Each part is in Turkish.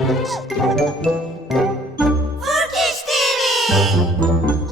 Furkiş TV.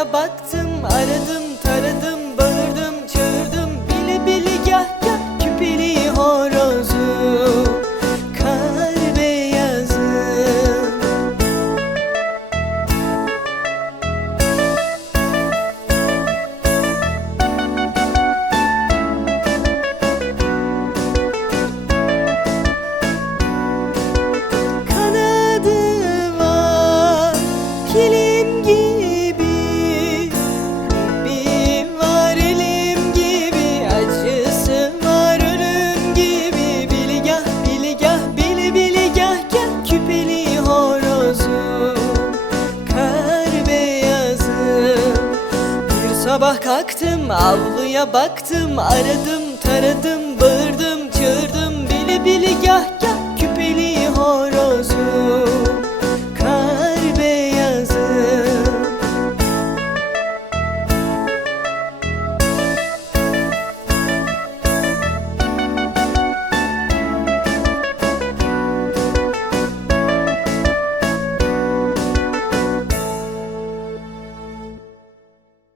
Baktım aradım Sabah kalktım avluya baktım Aradım taradım bağırdım çığırdım Bili bili gah gah.